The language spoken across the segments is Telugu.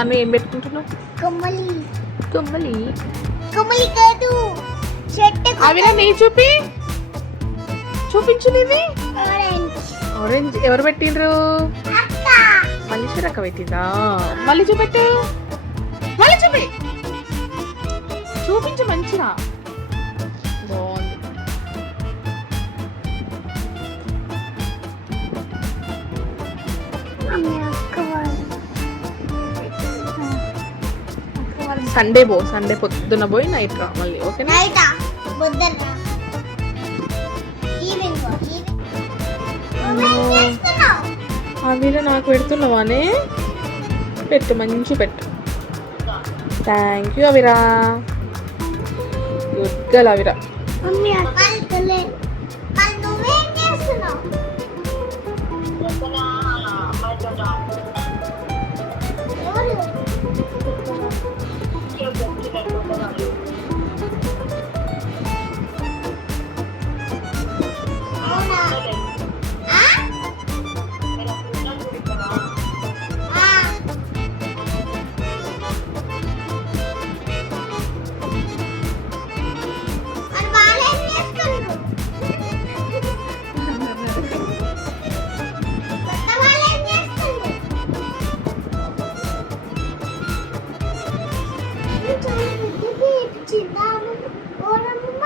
సన్ను ఏం పెట్టుకుంటున్నావు? కొమ్మలి కొమ్మలి కొమ్మలి కాదు చెట్టు అవిరా నీ చూపించు నీది. ఆరెంజ్ ఆరెంజ్ ఎవరు పెట్టిండ్రు? అక్క మల్లీశ్వర అక్క పెట్టిందా? మళ్ళీ చూపెట్టు, మళ్ళీ చూపించు మంచిగా. బాగుంది. సండే సండే పొద్దున్న పోయి నైట్ రా మళ్ళీ. ఓకేనా? నైటా పొద్దున్న ఈవినింగ్ అవిరా నాకు పెడుతున్నావానే? పెట్టు, మంచి పెట్టు. Thank you Avira, good girl Avira. Mummy అక్కలే మరి నువ్వేం చేస్తున్నావు? ఎవరు? అవునా? ఆ? ఆ. మరి వాళ్ళేం చేస్తున్నారు? కొత్త వాళ్ళేం చేస్తున్నారు? చేపించిందా ఓరమ్మ?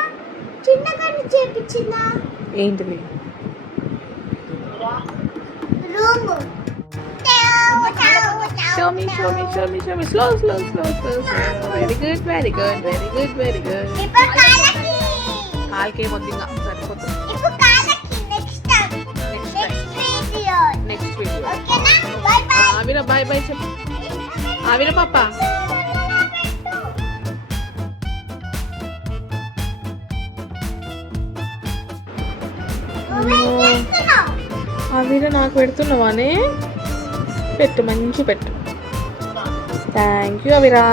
చిన్నగా చేపించిందా? ఏంటిది? Room Show me. Slow. Very good. ఇప్పుడు కాళ్ళకి కాల్కే మొద్దిగా సరిపోతుంది. ఇప్పుడు కాళ్ళకి నెక్స్ట్ వీడియో నెక్స్ట్ వీడియో. ఓకేనా? Bye bye. ఆవిరా బై చెప్పు. ఆవిరా పాప. నువ్వేం చేస్తున్నావు? ఆవిరా నాకు పెడుతున్నావానే? పెట్టు, మంచి పెట్టు. Thank you Avira,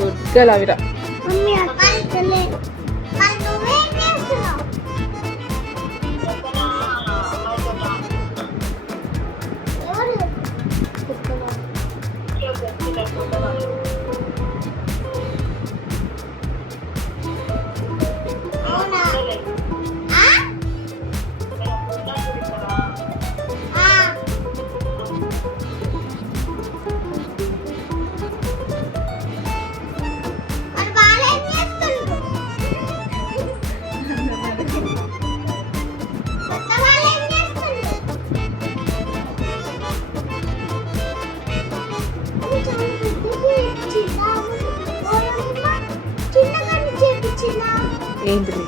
good girl Avira. Mummy అక్కలే మరి నువ్వేం చేస్తున్నావు? ఎవరు? అవునా? ఆ? ఆ. మరి వాళ్ళేం చేస్తున్నారు? కొత్త వాళ్ళేం చేస్తున్నారు? చిన్నగా చేపించిందా? ఏంటిది?